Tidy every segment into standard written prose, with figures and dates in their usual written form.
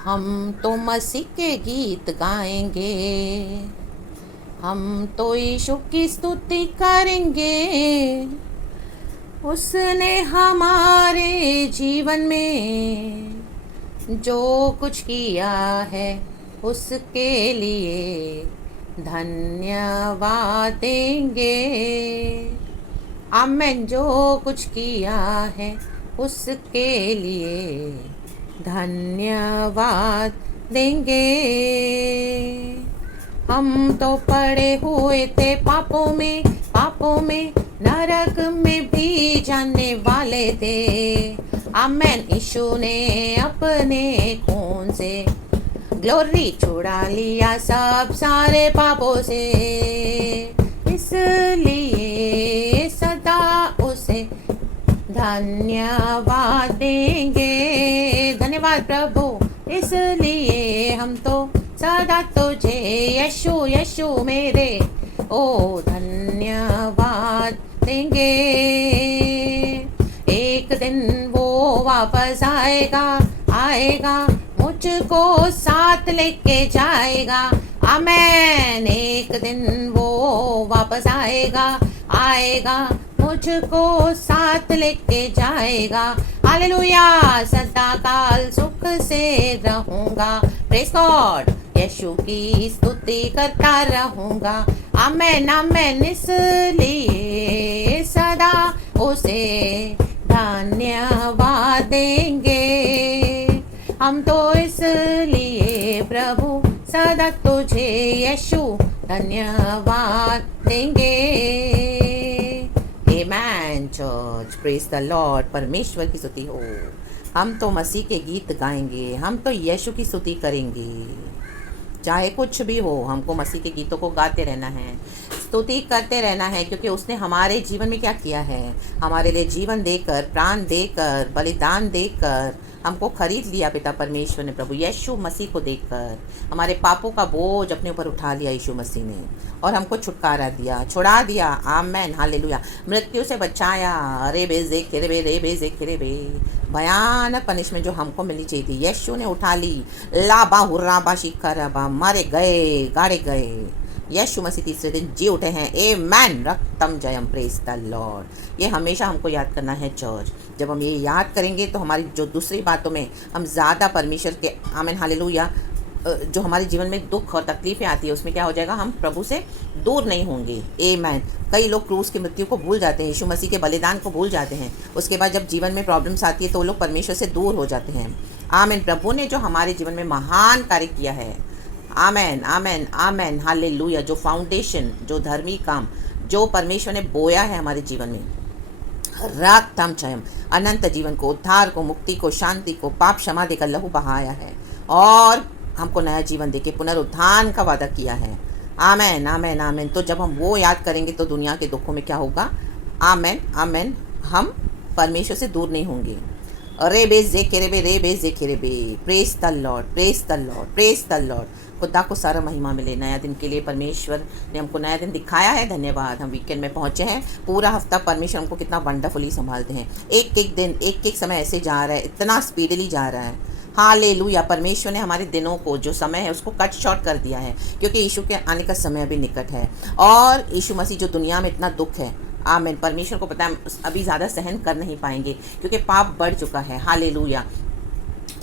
हम तो मसीह के गीत गाएंगे, हम तो यीशु की स्तुति करेंगे। उसने हमारे जीवन में जो कुछ किया है उसके लिए धन्यवाद देंगे। आमेन। जो कुछ किया है उसके लिए धन्यवाद देंगे। हम तो पड़े हुए थे पापों में नरक में भी जाने वाले थे। आमेन। यीशु ने अपने खून से ग्लोरी छुड़ा लिया सब सारे पापों से, इसलिए सदा उसे धन्यवाद देंगे। धन्यवाद प्रभु, इसलिए हम तो सदा तुझे यीशु यीशु मेरे ओ धन्यवाद देंगे। एक दिन वो वापस आएगा मुझको साथ लेके जाएगा। आमेन। एक दिन वो वापस आएगा मुझको साथ लेके जाएगा। हालेलुया। सदा काल सुख से रहूंगा। Praise God. यीशु की स्तुति करता रहूंगा। आमेन आमेन। इसलिए सदा उसे धन्यवाद देंगे। हम तो इसलिए प्रभु सदा तुझे यीशु धन्यवाद देंगे। आमेन चर्च। Praise the Lord. परमेश्वर की स्तुति हो। हम तो मसीह के गीत गाएंगे, हम तो यीशु की स्तुति करेंगे। चाहे कुछ भी हो, हमको मसीह के गीतों को गाते रहना है, स्तुति करते रहना है, क्योंकि उसने हमारे जीवन में क्या किया है। हमारे लिए जीवन देकर, प्राण देकर, बलिदान देकर हमको खरीद लिया पिता परमेश्वर ने। प्रभु यीशु मसीह को देखकर हमारे पापों का बोझ अपने ऊपर उठा लिया यीशु मसीह ने, और हमको छुटकारा दिया, छुड़ा दिया। Amen hallelujah. मृत्यु से बचाया। रे बेजे खेरे बे भयानक पनिशमेंट जो हमको मिलनी चाहिए थी, यीशु ने उठा ली। लाबा हुर्राबा शिखराबा, मारे गए, गाड़े गए। यीशु मसीह तीसरे दिन जी उठे हैं। आमेन। रक्तम जयम। Praise the Lord. ये हमेशा हमको याद करना है चर्च। जब हम ये याद करेंगे तो हमारी जो दूसरी बातों में हम ज़्यादा परमेश्वर के, आमेन हालेलुया, जो हमारे जीवन में दुख और तकलीफ़ें आती है उसमें क्या हो जाएगा, हम प्रभु से दूर नहीं होंगे। आमेन। कई लोग क्रूस की मृत्यु को भूल जाते हैं, यीशु मसीह के बलिदान को भूल जाते हैं। उसके बाद जब जीवन में प्रॉब्लम्स आती है तो वो लोग परमेश्वर से दूर हो जाते हैं। आमेन। प्रभु ने जो हमारे जीवन में महान कार्य किया है, आमेन आमेन आमेन हालेलुया, जो फाउंडेशन, जो धर्मी काम जो परमेश्वर ने बोया है हमारे जीवन में, रागतम चयम, अनंत जीवन को, उद्धार को, मुक्ति को, शांति को, पाप क्षमा देकर लहू बहाया है, और हमको नया जीवन देके पुनरुत्थान का वादा किया है। आमेन आमेन आमेन। तो जब हम वो याद करेंगे तो दुनिया के दुखों में क्या होगा, आमेन आमेन, हम परमेश्वर से दूर नहीं होंगे। रे बेजे खेरे बे। Praise the Lord, praise the Lord, praise the Lord. खुदा को सारा महिमा मिले। नया दिन के लिए परमेश्वर ने हमको नया दिन दिखाया है। धन्यवाद। हम वीकेंड में पहुंचे हैं। पूरा हफ्ता परमेश्वर हमको कितना वंडरफुली संभालते हैं। एक एक दिन, एक एक समय ऐसे जा रहा है, इतना स्पीडली जा रहा है। हालेलुया। परमेश्वर ने हमारे दिनों को, जो समय है उसको कट शॉर्ट कर दिया है, क्योंकि यीशु के आने का समय अभी निकट है। और यीशु मसीह जो दुनिया में इतना दुख है, आमेन, परमेश्वर को पता है अभी ज़्यादा सहन कर नहीं पाएंगे, क्योंकि पाप बढ़ चुका है। हालेलुया।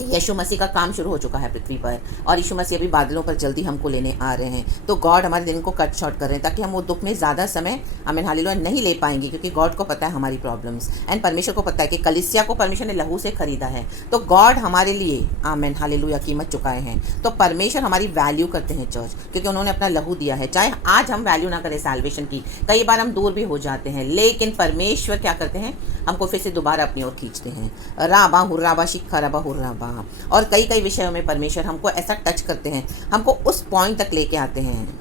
यीशु मसीह का काम शुरू हो चुका है पृथ्वी पर, और यीशु मसीह अभी बादलों पर जल्दी हमको लेने आ रहे हैं। तो गॉड हमारे दिन को कट शॉर्ट कर रहे हैं, ताकि हम वो दुख में ज़्यादा समय, आमीन हालेलुया, नहीं ले पाएंगे, क्योंकि गॉड को पता है हमारी प्रॉब्लम्स, एंड परमेश्वर को पता है कि कलीसिया को परमेश्वर ने लहू से खरीदा है। तो गॉड हमारे लिए, आमीन हालेलुया, कीमत चुकाए हैं। तो परमेश्वर हमारी वैल्यू करते हैं चर्च, क्योंकि उन्होंने अपना लहू दिया है। चाहे आज हम वैल्यू ना करें सैल्वेशन की, कई बार हम दूर भी हो जाते हैं, लेकिन परमेश्वर क्या करते हैं, हमको फिर से दोबारा अपनी ओर खींचते हैं। राबा हुर्राबा शिखा रबा हुर्राबा। और कई विषयों में परमेश्वर हमको ऐसा टच करते हैं, हमको उस पॉइंट तक लेके आते हैं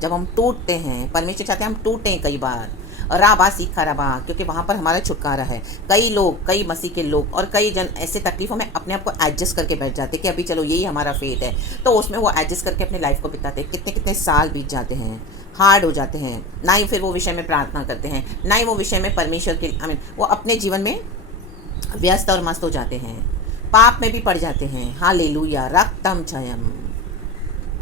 जब हम टूटते हैं। परमेश्वर चाहते हैं हम टूटें कई बार। राबा सीखा रबा, क्योंकि वहाँ पर हमारा छुटकारा है। कई लोग, कई मसीह के लोग और कई जन ऐसे तकलीफ़ों में अपने आप को एडजस्ट करके बैठ जाते हैं कि अभी चलो यही हमारा फेट है, तो उसमें वो एडजस्ट करके अपनी लाइफ को बिताते हैं। कितने कितने साल बीत जाते हैं, हार्ड हो जाते हैं, ना ही फिर वो विषय में प्रार्थना करते हैं, ना ही वो विषय में परमेश्वर के, वो अपने जीवन में व्यस्त और मस्त हो जाते हैं। पाप में भी पड़ जाते हैं। हालेलुया, रक्तम चयम,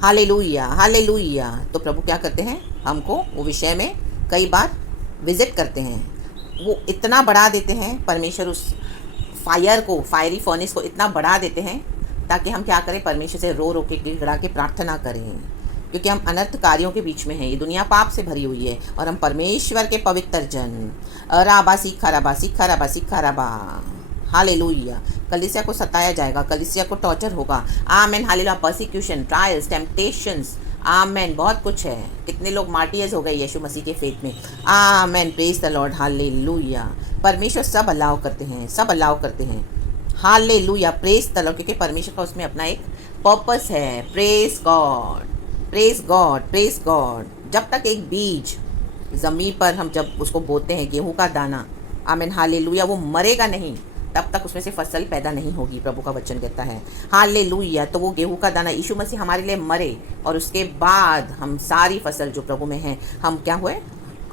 हालेलुया हालेलुया। तो प्रभु क्या करते हैं, हमको वो विषय में कई बार विजिट करते हैं, वो इतना बढ़ा देते हैं, परमेश्वर उस फायर को, फायरी फर्नेस को इतना बढ़ा देते हैं ताकि हम क्या करें, परमेश्वर से रो रो के गिड़गिड़ा के प्रार्थना करें, क्योंकि हम अनर्थ कार्यों के बीच में हैं। ये दुनिया पाप से भरी हुई है और हम परमेश्वर के पवित्र जन। राबा सीखा राबा सीखा राबा सीखा राबा, हालेलुया। कलीसिया को सताया जाएगा, कलीसिया को टॉर्चर होगा। आमेन, हालेलुया। परसिक्यूशन, ट्रायल्स, टेम्पटेशंस, आमेन, बहुत कुछ है। कितने लोग मार्टियर्स हो गए यीशु मसीह के फेथ में। आमेन, प्रेज द लॉर्ड, हालेलुया। परमेश्वर सब अलाउ करते हैं, सब अलाउ करते हैं। हालेलुया, प्रेज द लॉर्ड, क्योंकि परमेश्वर का उसमें अपना एक पर्पस है। Praise God, praise God, praise God. जब तक एक बीज ज़मीन पर हम जब उसको बोते हैं, गेहूं का दाना, आमेन, हालेलुया, वो मरेगा नहीं, तब तक उसमें से फसल पैदा नहीं होगी, प्रभु का वचन कहता है। हालेलुया। तो वो गेहूं का दाना यीशु मसीह हमारे लिए मरे और उसके बाद हम सारी फसल जो प्रभु में है, हम क्या हुए,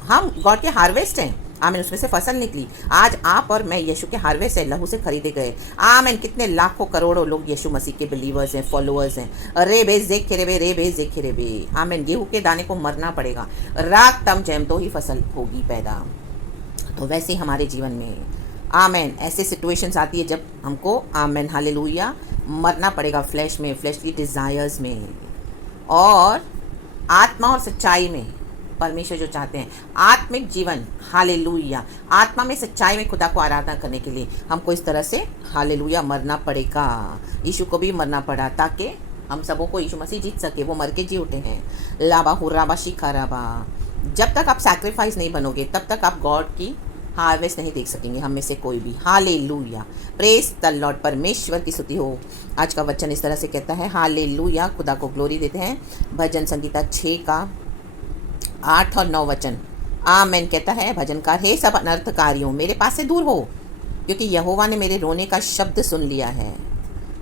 हम गॉड के हार्वेस्ट हैं। आमेन, उसमें से फसल निकली। आज आप और मैं यीशु के हार्वेस्ट है, लहू से खरीदे गए। आमेन, कितने लाखों करोड़ों लोग यीशु मसीह के बिलीवर्स हैं, फॉलोअर्स हैं। रे बेज देख रे बे, रे बेज देख रे बे। आमेन, गेहूं के दाने को मरना पड़ेगा, रात तम जैम, तो ही फसल होगी पैदा। तो वैसे ही हमारे जीवन में, आमेन, ऐसे सिचुएशंस आती है जब हमको, आमेन, हालेलुया, मरना पड़ेगा फ्लैश में, फ्लैश की डिज़ायर्स में, और आत्मा और सच्चाई में। परमेश्वर जो चाहते हैं आत्मिक जीवन, हालेलुया, आत्मा में सच्चाई में खुदा को आराधना करने के लिए हमको इस तरह से, हालेलुया, मरना पड़ेगा। यीशु को भी मरना पड़ा ताकि हम सबों को यीशु मसीह जीत सके। वो मर के जी उठे हैं। लाबा हुर्राबा शिखाराबा। जब तक आप सैक्रिफाइस नहीं बनोगे तब तक आप गॉड की हार्वेस्ट नहीं देख सकेंगे, हम में से कोई भी। हालेलुया, प्रेज द लॉर्ड, परमेश्वर की स्तुति हो। आज का वचन इस तरह से कहता है, हालेलुया, खुदा को ग्लोरी देते हैं। भजन संगीता 6 का 8 और 9 वचन। आमेन, कहता है भजनकार, हे सब अनर्थकारियों मेरे पास से दूर हो, क्योंकि यहोवा ने मेरे रोने का शब्द सुन लिया है।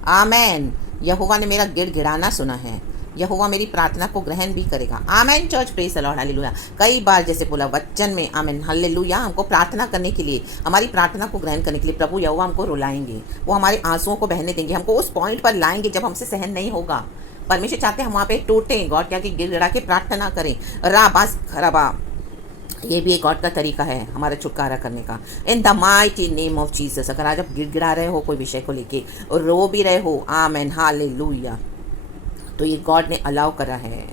आमेन, यहोवा ने मेरा गिड़गिड़ाना सुना है। यहोवा मेरी प्रार्थना को ग्रहण भी करेगा। Amen church, praise the Lord, hallelujah. कई बार जैसे बोला वचन में, आमेन, हालेलुया, हमको प्रार्थना करने के लिए, हमारी प्रार्थना को ग्रहण करने के लिए प्रभु यहोवा हमको रुलाएंगे, वो हमारे आंसुओं को बहने देंगे, हमको उस पॉइंट पर लाएंगे जब हमसे सहन नहीं होगा। परमेश्वर चाहते हैं हम वहाँ पे टूटें, गॉड क्या कि गिड़गिड़ा के प्रार्थना करें। राबास खराबा, ये भी एक गॉड का तरीका है हमारा छुटकारा करने का। इन the mighty name of Jesus. अगर आज आप गिड़गिड़ा रहे हो कोई विषय को लेके और रो भी रहे हो, आमेन, हालेलुया, तो ये गॉड ने अलाउ करा है।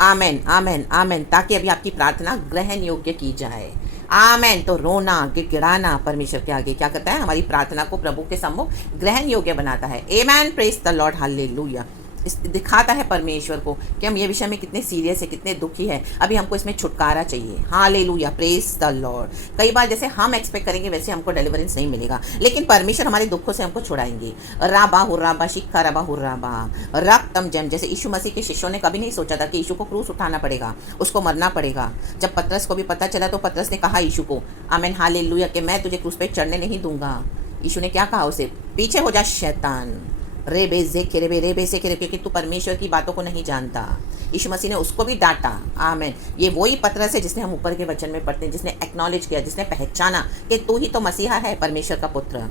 आमेन, आमेन, आमेन, ताकि अभी आपकी प्रार्थना ग्रहण योग्य की जाए। आमेन। तो रोना, गिड़गिड़ाना परमेश्वर के आगे क्या करता है, हमारी प्रार्थना को प्रभु के सम्मुख ग्रहण योग्य बनाता है। Amen, praise the Lord, hallelujah. इस दिखाता है परमेश्वर को कि हम ये विषय में कितने सीरियस है, कितने दुखी है, अभी हमको इसमें छुटकारा चाहिए। Hallelujah, praise the Lord. कई बार जैसे हम एक्सपेक्ट करेंगे वैसे हमको डिलीवरेंस नहीं मिलेगा, लेकिन परमेश्वर हमारे दुखों से हमको छुड़ाएंगे। राबा हुर्राबा शिक्का रबा हुर्राबा, रक्तम जम। जैसे यीशु मसीह के शिष्यों ने कभी नहीं सोचा था कि यीशु को क्रूस उठाना पड़ेगा, उसको मरना पड़ेगा। जब पतरस को भी पता चला तो पतरस ने कहा यीशु को, आमेन, हालेलुया, कि मैं तुझे क्रूस पे चढ़ने नहीं दूंगा। यीशु ने क्या कहा उसे, पीछे हो जा शैतान, रे बेजे के रे बेसे के, क्योंकि तू परमेश्वर की बातों को नहीं जानता। यीशु मसीह ने उसको भी डांटा। आमेन। ये वही पतरस है जिसने हम ऊपर के वचन में पढ़ते हैं, जिसने एक्नॉलेज किया, जिसने पहचाना कि तू ही तो मसीहा है, परमेश्वर का पुत्र।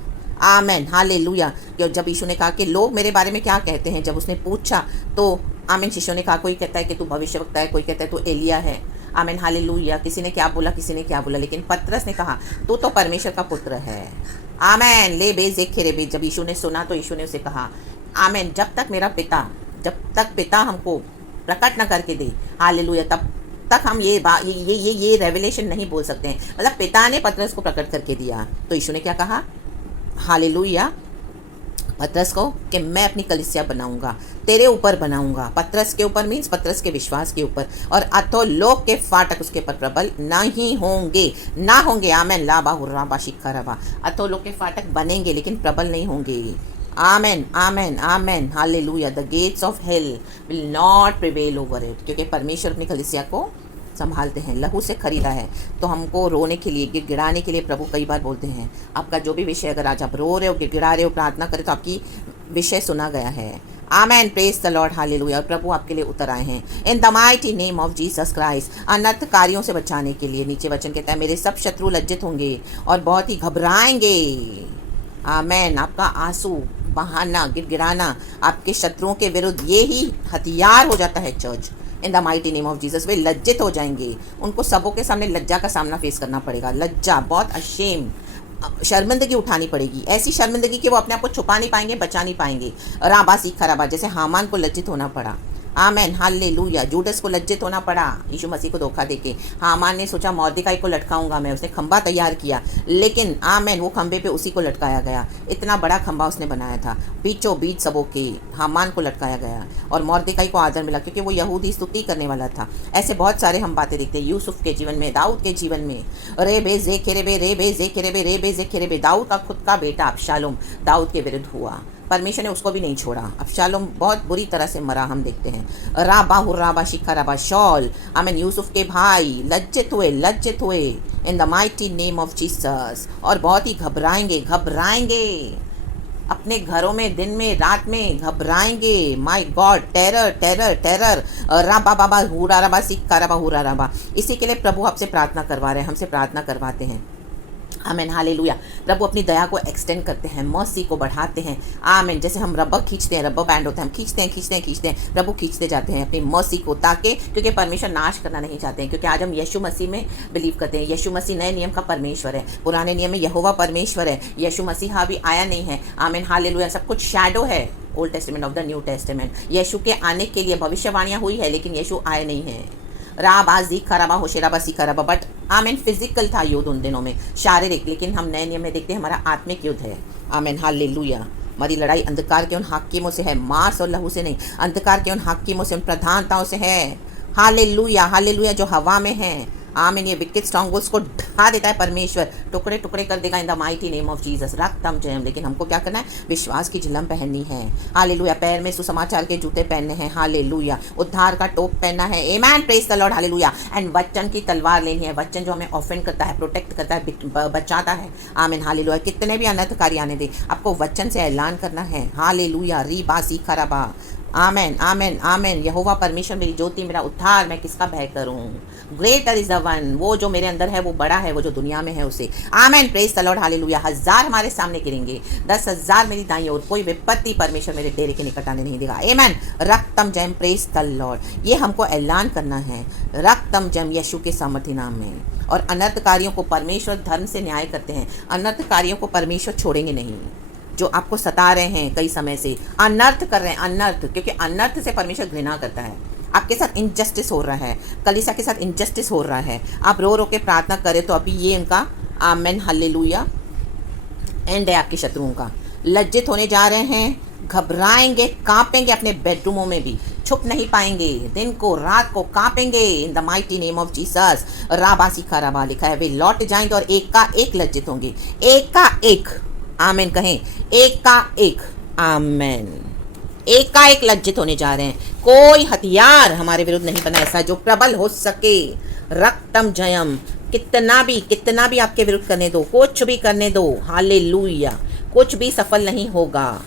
आमेन, हालेलुया। कि जब यीशु ने कहा कि लोग मेरे बारे में क्या कहते हैं, जब उसने पूछा तो आमीन, शिष्यों ने कहा कोई कहता है कि तू भविष्यवक्ता है, कोई कहता है तू एलिया है। आमीन, हालेलुया। किसी ने क्या बोला, किसी ने क्या बोला, लेकिन पतरस ने कहा तू तो परमेश्वर का पुत्र है। आमेन, ले बेज एक खेरे बेज। जब यीशु ने सुना तो यीशु ने उसे कहा, आमेन, जब तक पिता हमको प्रकट न करके दे, हालेलुया, तब तक हम ये रेवलेशन नहीं बोल सकते हैं। मतलब पिता ने पतरस को प्रकट करके दिया। तो यीशु ने क्या कहा, हालेलुया, पतरस को, कि मैं अपनी कलीसिया बनाऊंगा, तेरे ऊपर बनाऊंगा। पतरस के ऊपर मीन्स पतरस के विश्वास के ऊपर, और अधोलोक के फाटक उसके ऊपर प्रबल नहीं होंगे, ना होंगे। आमेन, लाबा हुर्राबा शिक्का रबा। अधोलोक के फाटक बनेंगे लेकिन प्रबल नहीं होंगे। Amen, amen, amen, hallelujah. The gates of hell will not prevail over it, क्योंकि परमेश्वर अपनी कलीसिया को संभालते हैं, लहू से खरीदा है। तो हमको रोने के लिए, गिड़गिड़ाने के लिए प्रभु कई बार बोलते हैं, आपका जो भी विषय, अगर आज आप रो रहे हो, गिड़गिड़ा रहे हो, प्रार्थना करें, तो आपकी विषय सुना गया है। Amen, praise the Lord, hallelujah. और प्रभु आपके लिए उतर आए हैं। In the mighty name of Jesus Christ. अनर्थकारियों से बचाने के लिए, नीचे वचन कहता है, मेरे सब शत्रु लज्जित होंगे और बहुत ही घबराएंगे। आमेन। आपका आंसू बहाना, गिड़गिड़ाना आपके शत्रुओं के विरुद्ध, ये ही हथियार हो जाता है church. In the mighty name of Jesus वे लज्जित हो जाएंगे, उनको सबों के सामने लज्जा का सामना फेस करना पड़ेगा। लज्जा, बहुत अशेम, शर्मिंदगी उठानी पड़ेगी, ऐसी शर्मिंदगी कि वो अपने आप को छुपा नहीं पाएंगे, बचा नहीं पाएंगे। राबा सीखा राबा, जैसे हामान को लज्जित होना पड़ा। आमेन, हालेलुया। जूडस को लज्जित होना पड़ा यीशु मसीह को धोखा देके। हामान ने सोचा मौर्दिकाई को लटकाऊंगा मैं, उसने खंबा तैयार किया, लेकिन आमेन वो खंबे पे उसी को लटकाया गया। इतना बड़ा खंबा उसने बनाया था, बीचों बीच सबों के हामान को लटकाया गया और मौर्दिकाई को आदर मिला क्योंकि वो यहूदी स्तुति करने वाला था। ऐसे बहुत सारे हम बातें देखते हैं यूसुफ के जीवन में, दाऊद के जीवन में। रे बे जे खेरेबे, रे बे जे खेरेबे, रे बे जे खेरेबे। दाऊद का खुद का बेटा अबशालोम दाऊद के विरुद्ध हुआ, परमेश्वर ने उसको भी नहीं छोड़ा। अबशालोम बहुत बुरी तरह से मरा, हम देखते हैं। राबा हुर्राबा शिखा राबा शौल, आमीन, यूसुफ के भाई लज्जित हुए इन the mighty name of Jesus, और बहुत ही घबराएंगे अपने घरों में, दिन में, रात में घबराएंगे। My God, terror. राबा बाबा हुरा राबा सिक्का राबा हुरा राबा। इसी के लिए प्रभु आपसे प्रार्थना करवा रहे हैं, हमसे प्रार्थना करवाते हैं। आमीन, हालेलुया। प्रभु अपनी दया को एक्सटेंड करते हैं, मर्सी को बढ़ाते हैं। आमीन, जैसे हम रबर खींचते हैं, रबर बैंड होता है, हम खींचते हैं, प्रभु खींचते जाते हैं अपनी मर्सी को, ताकि क्योंकि परमेश्वर नाश करना नहीं चाहते हैं। क्योंकि आज हम यीशु मसीह में बिलीव करते हैं। यीशु मसीह नए नियम का परमेश्वर है, पुराने नियम में यहोवा परमेश्वर है। यीशु मसीह अभी आया नहीं है। आमीन, हालेलुया। सब कुछ शैडो है Old Testament of the New Testament. यीशु के आने के लिए भविष्यवाणियाँ हुई है, लेकिन यीशु आए नहीं है। राबाजी खराबा होशेराबा सिखराबा, बट आमीन फिजिकल था युद्ध उन दिनों में, शारीरिक। लेकिन हम नए नियम में देखते हैं हमारा आत्मिक युद्ध है। आमीन, हालेलुया। हमारी लड़ाई अंधकार के उन हाकिमों से है, मांस और लहू से नहीं। अंधकार के उन हाकिमों से, उन प्रधानताओं से है। हालेलुया, जो हवा में है। आमीन, ये विकेट स्ट्रॉन्गहोल्ड्स को ढा देता है परमेश्वर, टुकड़े टुकड़े कर देगा in the mighty name of Jesus. रक्तम जयम। लेकिन हमको क्या करना है? विश्वास की झिलम पहननी है। हालेलुया। पैर में सुसमाचार के जूते पहनने हैं। हालेलुया। उद्धार का टोप पहनना है। Amen, praise the Lord. Hallelujah. And वचन की तलवार लेनी है, वचन जो हमें ऑफेंड करता है, प्रोटेक्ट करता है, बचाता है। आमीन, हालेलुया। कितने भी अनर्थकारी आने दे, आपको वचन से ऐलान करना है। हालेलुया। रीबा सीखराबा। आमेन। यहोवा परमेश्वर मेरी ज्योति, मेरा उद्धार, मैं किसका भय करूं? ग्रेटर इज द वन, वो जो मेरे अंदर है वो बड़ा है, वो जो दुनिया में है उसे। आमेन, प्रेज द लॉर्ड। हालेलुया। 1000 हमारे सामने गिरेंगे, 10,000 मेरी दाईं ओर, कोई विपत्ति परमेश्वर मेरे डेरे के निकट आने नहीं देगा। आमेन। रक्तम जयम, प्रेज द लॉर्ड। ये हमको ऐलान करना है, रक्तम जयम, यीशु के सामर्थी नाम में। और अनर्थकारियों को परमेश्वर धर्म से न्याय करते हैं। अनर्थकारियों को परमेश्वर छोड़ेंगे नहीं, जो आपको सता रहे हैं कई समय से, अनर्थ कर रहे हैं, अनर्थ, क्योंकि अनर्थ से परमेश्वर घृणा करता है। आपके साथ इनजस्टिस हो रहा है, कलीसिया के साथ इनजस्टिस हो रहा है, आप रो के प्रार्थना करें, तो अभी ये इनका आमेन, हालेलुया, एंड है आपके शत्रुओं का। लज्जित होने जा रहे हैं, घबराएंगे, कांपेंगे, अपने बेडरूमों में भी छुप नहीं पाएंगे, दिन को रात को कांपेंगे in the mighty name of Jesus. राबा सिखा राबा लिखा है, वे लौट जाएंगे और एक का एक लज्जित होंगे, एक का एक। आमेन कहें, एक का एक। आमेन। एक का एक लज्जित होने जा रहे हैं। कोई हथियार हमारे विरुद्ध नहीं बना ऐसा जो प्रबल हो सके। रक्तम जयम। कितना भी आपके विरुद्ध करने दो, कुछ भी करने दो, हालेलुया, कुछ भी सफल नहीं होगा।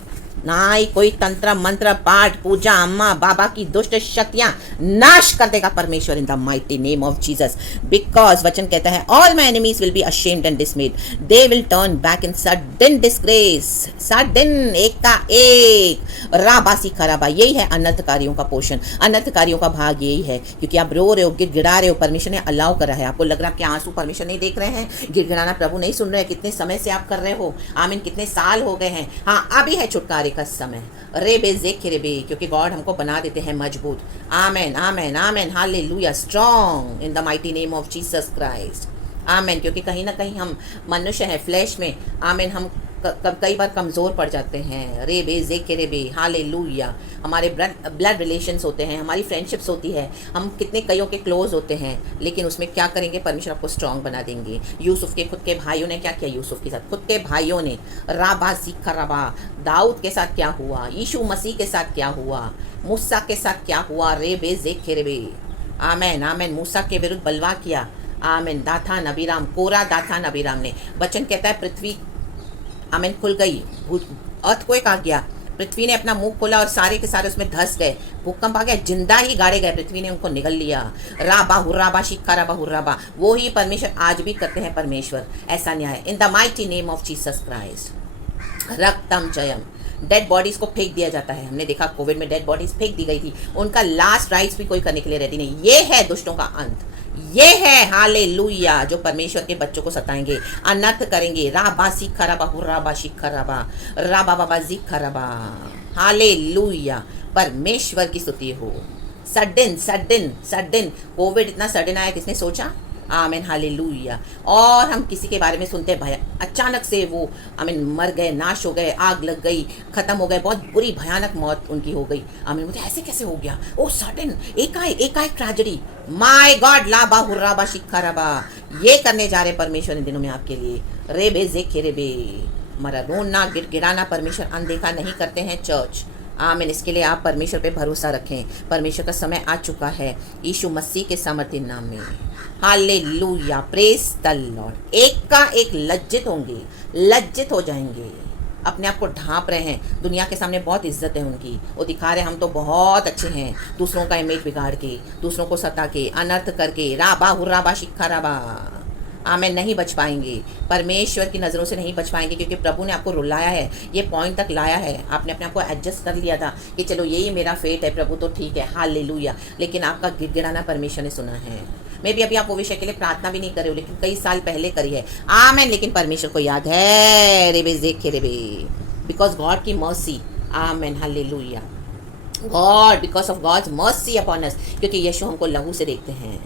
ना ही कोई तंत्र मंत्र पाठ पूजा अम्मा बाबा की दुष्ट शक्तियां नाश कर देगा परमेश्वर इन the mighty name of Jesus. Because वचन कहता है, all my enemies will be ashamed and डिसमेड, they will turn back in sudden disgrace. Sudden, एक का एक। राबासी खराबा, यही है अनर्थकारियों का पोषण, अनर्थकारियों का भाग यही है। क्योंकि आप रो रहे हो, गिड़गिड़ा रहे हो, परमेश्वर ने अलाउ करा है। आपको लग रहा है कि आंसू परमेश्वर नहीं देख रहे हैं, गिड़गिड़ाना प्रभु नहीं सुन रहे हैं। कितने समय से आप कर रहे हो, आमीन, कितने साल हो गए हैं। हाँ, अभी है छुटकारे का समय। रेबे जेखे रेबे, क्योंकि गॉड हमको बना देते हैं मजबूत। Amen, hallelujah, strong in the mighty name of Jesus Christ. Amen. क्योंकि कहीं ना कहीं हम मनुष्य हैं, फ्लैश में। आमेन। हम कई बार कमज़ोर पड़ जाते हैं। रेबे जेखे रेबे, हालेलुया। हमारे ब्लड रिलेशंस होते हैं, हमारी फ्रेंडशिप्स होती है, हम कितने कईयों के क्लोज होते हैं, लेकिन उसमें क्या करेंगे? परमेश्वर आपको स्ट्रांग बना देंगे। यूसुफ के खुद के भाइयों ने क्या किया? यूसुफ के साथ खुद के भाइयों ने राबा सीखा राबा। दाऊद के साथ क्या हुआ? यीशु मसीह के साथ क्या हुआ? मूसा के साथ क्या हुआ? रेबे जेखे रेबे। आमेन। मूसा के विरुद्ध बलवा किया। आमेन। दाथान अबीराम, कोरा दाथान अबीराम ने, वचन कहता है पृथ्वी आमेन खुल गई, अर्थक्वेक आ गया, पृथ्वी ने अपना मुंह खोला और सारे के सारे उसमें धस गए, भूकंप आ गया, जिंदा ही गाड़े गए, पृथ्वी ने उनको निगल लिया। राबा हुर्राबा शिक्का राबा हुर्राबा। वो ही परमेश्वर आज भी करते हैं परमेश्वर ऐसा न्याय in the mighty name of Jesus Christ. रक्तम जयम। डेड बॉडीज़ को फेंक दिया जाता है। हमने देखा कोविड में डेड बॉडीज़ फेंक दी गई थी, उनका लास्ट राइट्स भी कोई करने के लिए रेडी नहीं। ये है दुष्टों का अंत, ये है हालेलुया जो परमेश्वर के बच्चों को सताएंगे, अनर्थ करेंगे। राबा सीखा रबा हुर्राबा शिखा रबा राबा बाबा जीखा रबा। हालेलुया, परमेश्वर की स्तुति हो। सडन सडन सडन कोविड इतना सडन आया, किसने सोचा? आमीन हालेलुया। और हम किसी के बारे में सुनते हैं भय, अचानक से वो आमीन मर गए, नाश हो गए, आग लग गई, खत्म हो गए, बहुत बुरी भयानक मौत उनकी हो गई। आमीन, मुझे ऐसे कैसे हो गया? ओ सडन एकाएक ट्रेजेडी। माय गॉड लाबा हुर्राबा शिखा रबा। ये करने जा रहे परमेश्वर इन दिनों में आपके लिए। रेबे जेखे रेबे, हमारा रोना गिड़गिड़ाना परमेश्वर अनदेखा नहीं करते हैं चर्च। आमीन, इसके लिए आप परमेश्वर पे भरोसा रखें। परमेश्वर का समय आ चुका है यीशु मसीह के सामर्थ्य नाम में। Hallelujah, praise the Lord. एक का एक लज्जित होंगे, लज्जित हो जाएंगे, अपने आप को ढांप रहे हैं। दुनिया के सामने बहुत इज्जत है उनकी, वो दिखा रहे हम तो बहुत अच्छे हैं, दूसरों का इमेज बिगाड़ के, दूसरों को सता के, अनर्थ करके। राबा हुर्राबा शिखा राबा। आमीन, नहीं बच पाएंगे, परमेश्वर की नज़रों से नहीं बच पाएंगे, क्योंकि प्रभु ने आपको रुलाया है, ये पॉइंट तक लाया है। आपने अपने आप को एडजस्ट कर लिया था कि चलो यही मेरा फेट है प्रभु, तो ठीक है हालेलुया। लेकिन आपका गिड़गिड़ाना परमेश्वर ने सुना है। मे भी अभी आप वो विषय के लिए प्रार्थना भी नहीं कर रहे हो, लेकिन कई साल पहले करी है। आमीन, लेकिन परमेश्वर को याद है। रेबे देखे रेबे, बिकॉज गॉड की मर्सी। आमीन hallelujah, God, because of God's mercy upon us, क्योंकि यीशु हमको लहू से देखते हैं।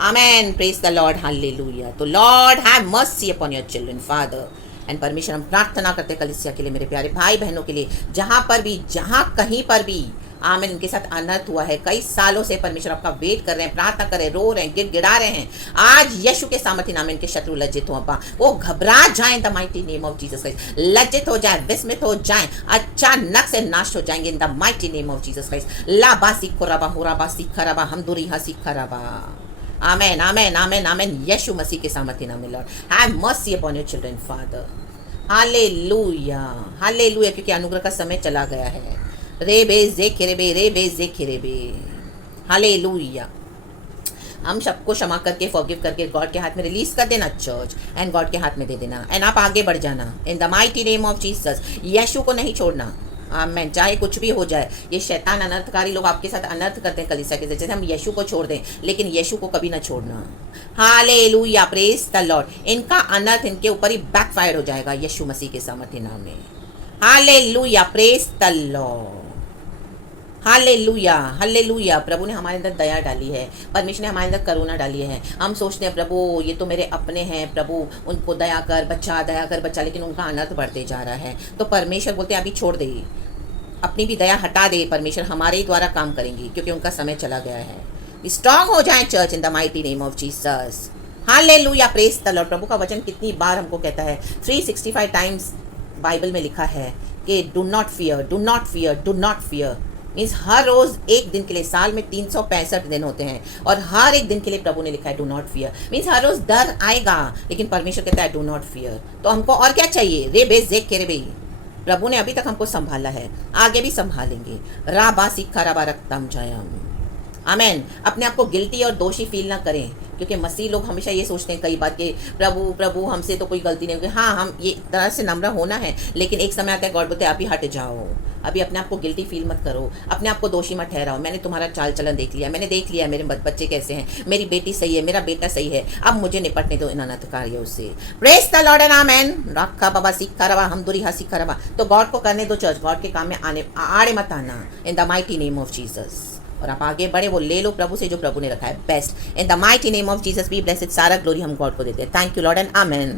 Amen, praise the Lord hallelujah. तो Lord have mercy upon your children father. And परमेश्वर, हम प्रार्थना करते हैं कलीसिया के लिए, मेरे प्यारे भाई बहनों के लिए, जहाँ पर भी, जहाँ कहीं पर भी आमीन इनके साथ अनर्थ हुआ है। कई सालों से परमेश्वर आपका वेट कर रहे हैं, प्रार्थना कर रहे हैं, रो रहे हैं, गिड़गिड़ा रहे हैं। आज यीशु के सामर्थ्य नाम इनके शत्रु लज्जित हो, अब्बा वो घबरा जाएं the mighty name of Jesus Christ. लज्जित हो जाए, विस्मित हो जाएं, अचानक से नाश हो जाएंगे इन the mighty name of Jesus Christ. लाबा सीखो रबा हुराबा सीखा रबा हम दुरीहा सीखा रबा। आमेन आमेन आमेन आमेन, यीशु मसीह के सामर्थ्य नाम में Lord have mercy upon your children father. Hallelujah hallelujah, क्योंकि अनुग्रह का समय चला गया है। रे बे जे खिरेबे, रे बे जे खिरेबे। हालेलुया, हम सबको क्षमा करके, फॉरगिव करके गॉड के हाथ में रिलीज कर देना चर्च, एंड गॉड के हाथ में दे देना, एंड आप आगे बढ़ जाना in the mighty name of Jesus. यीशु को नहीं छोड़ना। आमेन, चाहे कुछ भी हो जाए। ये शैतान अनर्थकारी लोग आपके साथ अनर्थ करते हैं कलीसिया के, जैसे हम यीशु को छोड़ दें, लेकिन यीशु को कभी ना छोड़ना। Hallelujah, praise the Lord. इनका अनर्थ इनके ऊपर ही बैकफायर हो जाएगा यीशु मसीह के सामर्थ्य नाम में। Hallelujah, praise the Lord. Hallelujah hallelujah. प्रभु ने हमारे अंदर दया डाली है, परमेश्वर ने हमारे अंदर करुणा डाली है। हम सोचते हैं प्रभु ये तो मेरे अपने हैं, प्रभु उनको दया कर बच्चा, दया कर बच्चा, लेकिन उनका अनर्थ बढ़ते जा रहा है। तो परमेश्वर बोलते हैं अभी छोड़ दे, अपनी भी दया हटा दे। परमेश्वर हमारे ही द्वारा काम करेंगी, क्योंकि उनका समय चला गया है। स्ट्रांग हो जाए church in the mighty name of Jesus. Hallelujah, praise the Lord. प्रभु का वचन कितनी बार हमको कहता है, 365 टाइम्स बाइबल में लिखा है कि do not fear, do not fear, do not fear. Means हर रोज़ एक दिन के लिए, साल में 365 दिन होते हैं, और हर एक दिन के लिए प्रभु ने लिखा है डू नॉट फियर। मीन्स हर रोज़ डर आएगा, लेकिन परमेश्वर कहता है डू नॉट फियर। तो हमको और क्या चाहिए? रे बेस देख के रे बे। प्रभु ने अभी तक हमको संभाला है, आगे भी संभालेंगे। राबा सिक्खा राबा रक्तम जयम। आमेन। अपने आप को गिल्टी और दोषी फील ना करें, क्योंकि मसीह लोग हमेशा ये सोचते हैं कई बार कि प्रभु प्रभु हमसे तो कोई गलती नहीं होगी। हाँ, हम ये तरह से नम्र होना है, लेकिन एक समय आता है गॉड बोलते हैं आप ही हट जाओ। अभी अपने आप को गिल्टी फील मत करो, अपने आप को दोषी मत ठहराओ। मैंने तुम्हारा चाल चलन देख लिया, मैंने देख लिया मेरे बच्चे कैसे हैं, मेरी बेटी सही है, मेरा बेटा सही है, अब मुझे निपटने दो इन अनर्थकारियों से। प्रेज द लॉर्ड एंड आमेन। रखा बाबा सीखा रवा हम दुरी हा सीखा रवा। तो गॉड को करने दो चर्च, गॉड के काम में आड़े मत आना इन the mighty name of Jesus. और आप आगे बढ़े, वो ले लो प्रभु से जो प्रभु ने रखा है best. In the mighty name of Jesus be blessed. सारा ग्लोरी हम गॉड को देते हैं। Thank you Lord and amen.